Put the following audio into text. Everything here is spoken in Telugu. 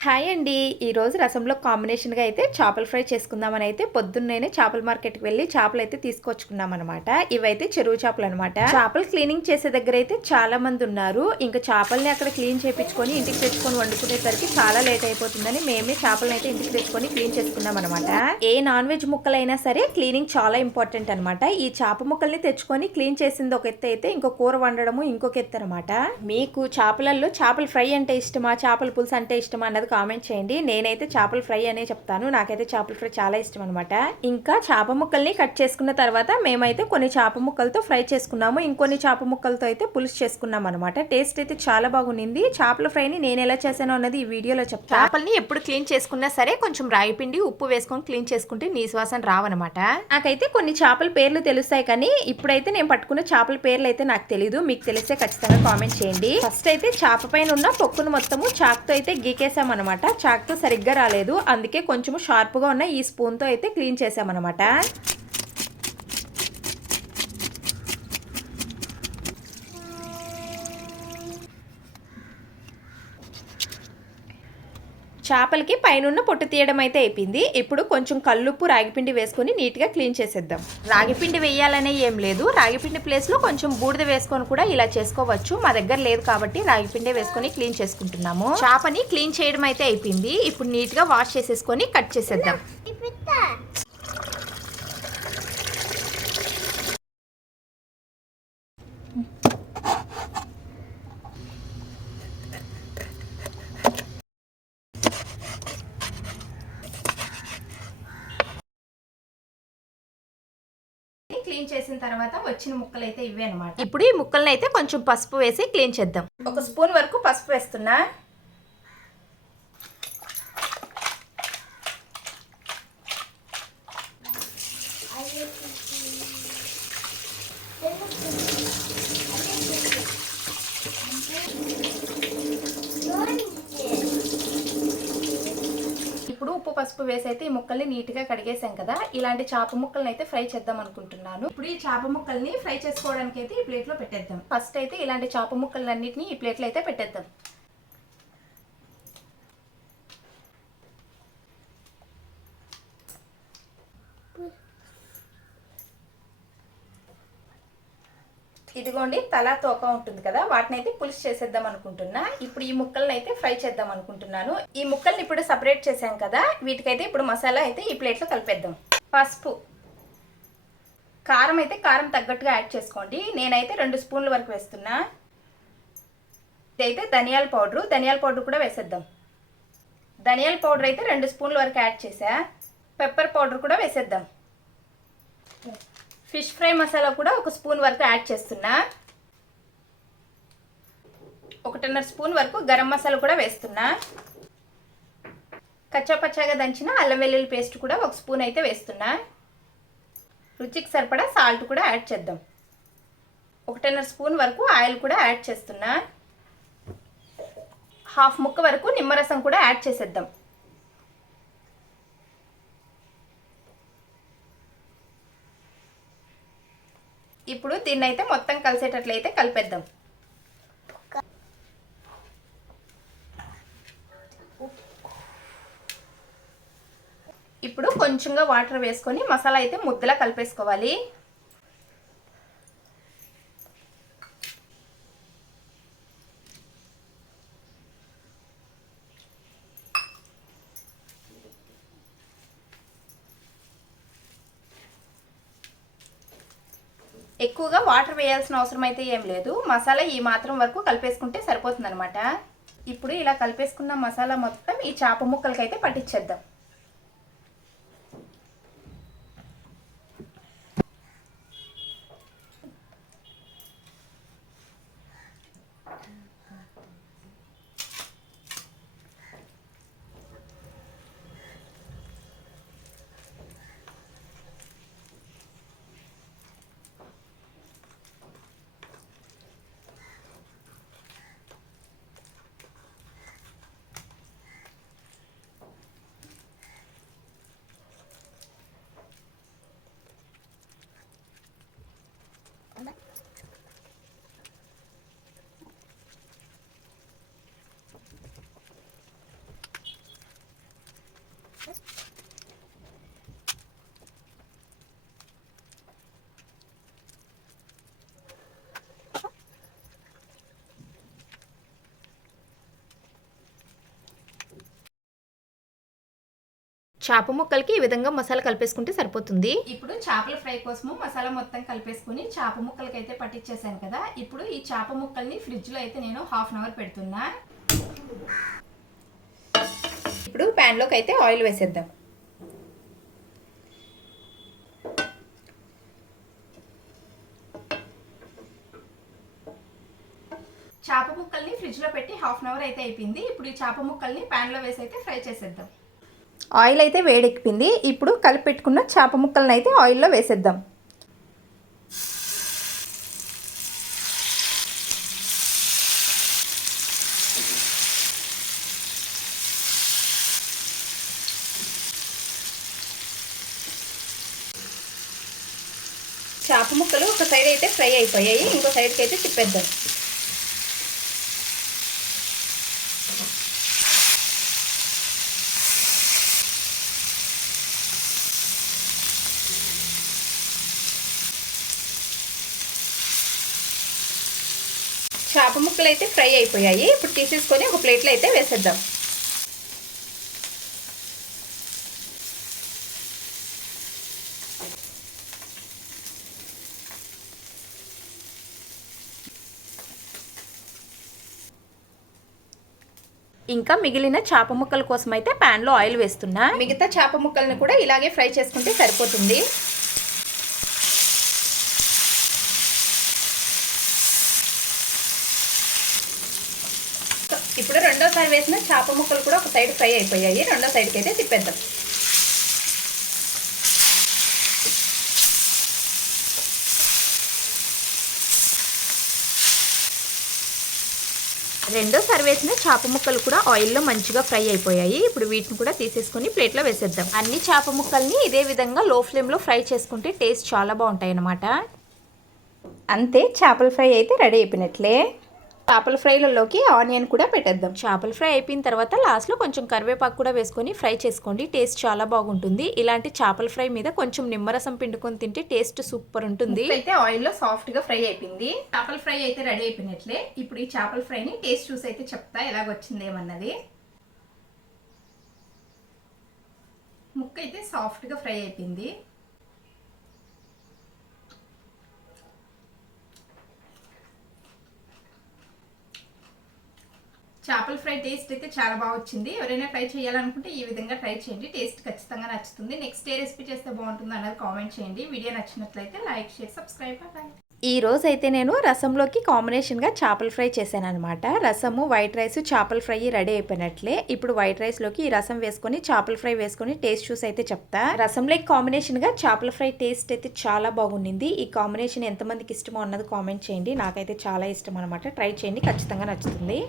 హాయ్ అండి. ఈరోజు రసంలో కాంబినేషన్గా అయితే చేపల ఫ్రై చేసుకుందామని అయితే పొద్దున్నేనే చేపల మార్కెట్కి వెళ్ళి చేపలు అయితే తీసుకొచ్చుకున్నాం అనమాట ఇవైతే చెరువు చేపలు అనమాట చేపలు క్లీనింగ్ చేసే దగ్గర అయితే చాలా మంది ఉన్నారు. ఇంకా చేపల్ని అక్కడ క్లీన్ చేయించుకొని ఇంటికి తెచ్చుకొని వండుకునేసరికి చాలా లేట్ అయిపోతుందని మేమే చేపలను అయితే ఇంటికి తెచ్చుకొని క్లీన్ చేసుకున్నాం అనమాట ఏ నాన్ వెజ్ ముక్కలైనా సరే క్లీనింగ్ చాలా ఇంపార్టెంట్ అనమాట ఈ చేప ముక్కల్ని తెచ్చుకొని క్లీన్ చేసింది ఒక ఎత్తు అయితే ఇంకో కూర వండడము ఇంకొక ఎత్తు అనమాట మీకు చేపలలో చేపలు ఫ్రై అంటే ఇష్టమా? చేపల పులుసు అంటే ఇష్టమా? అన్నది కామెంట్ చేయండి. నేనైతే చేపల ఫ్రై అనే చెప్తాను. నాకైతే చేపల ఫ్రై చాలా ఇష్టం అనమాట ఇంకా చేప ముక్కల్ని కట్ చేసుకున్న తర్వాత మేమైతే కొన్ని చేప ముక్కలతో ఫ్రై చేసుకున్నాము. ఇంకొన్ని చేప ముక్కలతో అయితే పులుసు చేసుకున్నాం అనమాట టేస్ట్ అయితే చాలా బాగుంది చేపల ఫ్రైని నేను ఎలా చేశానో అన్నది ఈ వీడియోలో చెప్తాను చేపల్ని ఎప్పుడు క్లీన్ చేసుకున్నా సరే కొంచెం రాయి పిండి ఉప్పు వేసుకొని క్లీన్ చేసుకుంటే నీ శ్వాసన రావన్నమాట. నాకైతే కొన్ని చేపల పేర్లు తెలుస్తాయి కానీ ఇప్పుడైతే నేను పట్టుకున్న చేపల పేర్లు అయితే నాకు తెలియదు మీకు తెలిస్తే ఖచ్చితంగా కామెంట్ చేయండి. ఫస్ట్ అయితే చేప పైన ఉన్న పొక్కును మొత్తము చాక్తో అయితే గీకేసాం అనమాట చాక్తో సరిగ్గా రాలేదు. అందుకే కొంచెం షార్ప్గా ఉన్న ఈ స్పూన్తో అయితే క్లీన్ చేసామన్నమాట చేపలకి పైనున్న పొట్టు తీయడం అయితే అయిపోయింది. ఇప్పుడు కొంచెం కల్లుప్పు రాగిపిండి వేసుకొని నీట్గా క్లీన్ చేసేద్దాం. రాగిపిండి వేయాలనే ఏం లేదు. రాగిపిండి ప్లేస్లో కొంచెం బూడిద వేసుకొని కూడా ఇలా చేసుకోవచ్చు. మా దగ్గర లేదు కాబట్టి రాగిపిండి వేసుకొని క్లీన్ చేసుకుంటున్నాము. చేపని క్లీన్ చేయడం అయితే అయిపోయింది. ఇప్పుడు నీట్గా వాష్ చేసేసుకొని కట్ చేసేద్దాం. క్లీన్ చేసిన తర్వాత వచ్చిన ముక్కలు అయితే ఇవే అనమాట ఇప్పుడు ఈ ముక్కల్ని అయితే కొంచెం పసుపు వేసి క్లీన్ చేద్దాం. ఒక స్పూన్ వరకు పసుపు వేస్తున్నా ఇప్పుడు ఉప్పు పసుపు వేసి అయితే ఈ ముక్కల్ని నీట్గా కడిగేసాం కదా. ఇలాంటి చేప ముక్కల్ని అయితే ఫ్రై చేద్దాం అనుకుంటున్నాను. ఇప్పుడు ఈ చేప ముక్కల్ని ఫ్రై చేసుకోవడానికి అయితే ఈ ప్లేట్లో పెట్టేద్దాం. ఫస్ట్ అయితే ఇలాంటి చేప ముక్కలన్నిటిని ఈ ప్లేట్లో అయితే పెట్టేద్దాం. ఇదిగోండి తల తోక ఉంటుంది కదా వాటిని అయితే పులుసు చేసేద్దాం అనుకుంటున్నా. ఇప్పుడు ఈ ముక్కల్ని అయితే ఫ్రై చేద్దాం అనుకుంటున్నాను. ఈ ముక్కల్ని ఇప్పుడు సపరేట్ చేసాం కదా వీటికైతే ఇప్పుడు మసాలా అయితే ఈ ప్లేట్లో కలిపేద్దాం. పసుపు. కారం అయితే కారం తగ్గట్టుగా యాడ్ చేసుకోండి. నేనైతే రెండు స్పూన్ల వరకు వేస్తున్నా. ఇదైతే ధనియాల పౌడరు. ధనియాల పౌడర్ కూడా వేసేద్దాం. ధనియాల పౌడర్ అయితే రెండు స్పూన్ల వరకు యాడ్ చేసా పెప్పర్ పౌడర్ కూడా వేసేద్దాం. ఫిష్ ఫ్రై మసాలా కూడా ఒక స్పూన్ వరకు యాడ్ చేస్తున్నా. ఒకటిన్నర స్పూన్ వరకు గరం మసాలా కూడా వేస్తున్నా. కచ్చాపచ్చాగా దంచిన అల్లం వెల్లుల్లి పేస్ట్ కూడా ఒక స్పూన్ అయితే వేస్తున్నా. రుచికి సరిపడా సాల్ట్ కూడా యాడ్ చేద్దాం. ఒకటిన్నర స్పూన్ వరకు ఆయిల్ కూడా యాడ్ చేస్తున్నా. హాఫ్ ముక్క వరకు నిమ్మరసం కూడా యాడ్ చేసేద్దాం. ఇప్పుడు దీన్ని అయితే మొత్తం కలిసేటట్లయితే కలిపేద్దాం. ఇప్పుడు కొంచెంగా వాటర్ వేసుకొని మసాలా అయితే ముద్దలా కలిపేసుకోవాలి. ఎక్కువగా వాటర్ వేయాల్సిన అవసరం అయితే ఏం లేదు. మసాలా ఈ మాత్రం వరకు కలిపేసుకుంటే సరిపోతుంది అనమాట ఇప్పుడు ఇలా కలిపేసుకున్న మసాలా మొత్తం ఈ చేప ముక్కలకైతే పట్టించేద్దాం. చేప ముక్కలకి ఈ విధంగా మసాలా కలిపేసుకుంటే సరిపోతుంది. ఇప్పుడు చేపల ఫ్రై కోసము మసాలా మొత్తం కలిపేసుకుని చేప ముక్కలకి అయితే పట్టించేసాను కదా. ఇప్పుడు ఈ చేప ముక్కల్ని ఫ్రిడ్జ్లో అయితే నేను హాఫ్ అన్ అవర్ పెడుతున్నా. ఇప్పుడు ప్యాన్లోకి అయితే ఆయిల్ వేసేద్దాం. చేప ముక్కల్ని ఫ్రిడ్జ్లో పెట్టి హాఫ్ అన్ అవర్ అయితే అయిపోయింది. ఇప్పుడు ఈ చేప ముక్కల్ని ప్యాన్లో వేసి అయితే ఫ్రై చేసేద్దాం. ఆయిల్ అయితే వేడెక్కింది. ఇప్పుడు కలిపి పెట్టుకున్న చేప ముక్కలను అయితే ఆయిల్లో వేసేద్దాం. చేప ముక్కలు ఒక సైడ్ అయితే ఫ్రై అయిపోయాయి. ఇంకో సైడ్కి అయితే తిప్పేద్దాం. చేప ముక్కలు అయితే ఫ్రై అయిపోయాయి. ఇప్పుడు తీసేసుకొని ఒక ప్లేట్లో అయితే వేసేద్దాం. ఇంకా మిగిలిన చేప ముక్కల కోసం అయితే ప్యాన్లో ఆయిల్ వేస్తున్నా. మిగతా చేప ముక్కల్ని కూడా ఇలాగే ఫ్రై చేసుకుంటే సరిపోతుంది. ఇప్పుడు రెండోసారి వేసిన చేప ముక్కలు కూడా ఒక సైడ్ ఫ్రై అయిపోయాయి. రెండో సైడ్కి అయితే తిప్పేద్దాం. రెండో సర్వేసిన చేప ముక్కలు కూడా ఆయిల్లో మంచిగా ఫ్రై అయిపోయాయి. ఇప్పుడు వీటిని కూడా తీసేసుకొని ప్లేట్లో వేసేద్దాం. అన్ని చేప ముక్కల్ని ఇదే విధంగా లో ఫ్లేమ్లో ఫ్రై చేసుకుంటే టేస్ట్ చాలా బాగుంటాయి అన్నమాట అంతే చేపల ఫ్రై అయితే రెడీ అయిపోయినట్లే. చేపల ఫ్రైలలోకి ఆనియన్ కూడా పెట్టేద్దాం. చేపల ఫ్రై అయిపోయిన తర్వాత లాస్ట్లో కొంచెం కరివేపాకు కూడా వేసుకొని ఫ్రై చేసుకోండి. టేస్ట్ చాలా బాగుంటుంది. ఇలాంటి చేపల ఫ్రై మీద కొంచెం నిమ్మరసం పిండుకొని తింటే టేస్ట్ సూపర్ ఉంటుంది. అయితే ఆయిల్లో సాఫ్ట్గా ఫ్రై అయిపోయింది. చేపల ఫ్రై అయితే రెడీ అయిపోయినట్లే. ఇప్పుడు ఈ చేపల ఫ్రైని టేస్ట్ చూసి అయితే చెప్తా ఎలాగొచ్చింది ఏమన్నది. ముక్క అయితే సాఫ్ట్గా ఫ్రై అయిపోయింది. చేపల ఫ్రై టేస్ట్ అయితే చాలా బాగా వచ్చింది. ఎవరైనా ట్రై చేయాలనుకుంటే ఈ విధంగా ట్రై చేయండి. టేస్ట్ ఖచ్చితంగా నచ్చుతుంది. నెక్స్ట్ ఏ రెసిపీ చేస్తే బాగుంటుంది అన్నది కామెంట్ చేయండి. వీడియో నచ్చినట్లయితే లైక్ షేర్ సబ్స్క్రైబ్. బాయ్ ఈ రోజు అయితే నేను రసంలోకి కాంబినేషన్గా చేపల ఫ్రై చేశాను అనమాట రసము వైట్ రైస్ చేపల ఫ్రై రెడీ అయిపోయినట్లే. ఇప్పుడు వైట్ రైస్లోకి ఈ రసం వేసుకొని చేపల ఫ్రై వేసుకొని టేస్ట్ చూసి అయితే చెప్తా. రసంలోకి కాంబినేషన్గా చేపల ఫ్రై టేస్ట్ అయితే చాలా బాగుండింది. ఈ కాంబినేషన్ ఎంతమందికి ఇష్టమో అన్నది కామెంట్ చేయండి. నాకైతే చాలా ఇష్టం అనమాట ట్రై చేయండి. ఖచ్చితంగా నచ్చుతుంది.